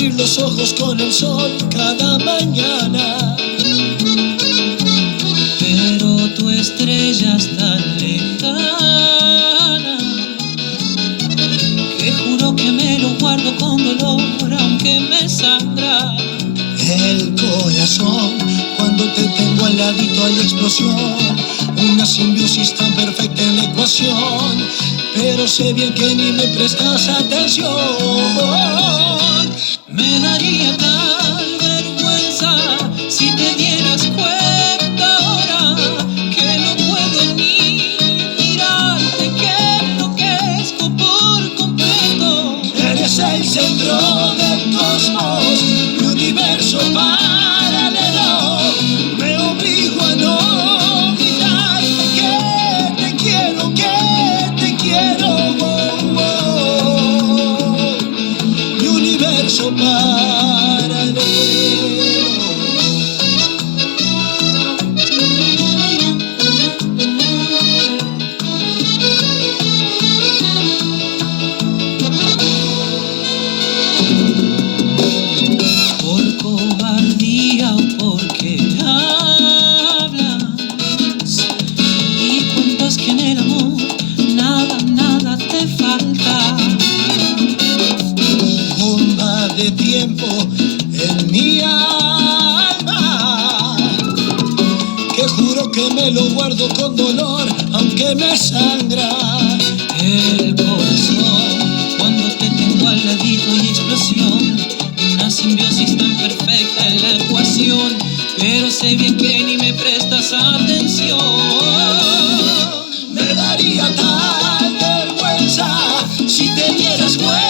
abrir los ojos con el sol cada mañana. Pero tu estrella es tan lejana que juro que me lo guardo con dolor, aunque me sangra el corazón. Cuando te tengo al ladito hay explosión, una simbiosis tan perfecta en la ecuación, pero sé bien que ni me prestas atención. Me daría tal vergüenza si te dieras cuenta ahora que no puedo ni mirarte, que enloquezco por completo. Eres el centro del cosmos, mi universo paralelo. Me obligo a no gritarte que te quiero, que te quiero. Oh, oh. Mi universo paralelo. Por cobardía o porque hablas y cuentas que en el amor nada te falta. Bomba de tiempo en mi alma, que juro que me lo guardo con dolor, aunque me sangra. El corazón, cuando te tengo al ladito y explosión, una simbiosis tan perfecta en la ecuación, pero sé bien que ni me prestas atención. Me daría tal vergüenza si te dieras cuenta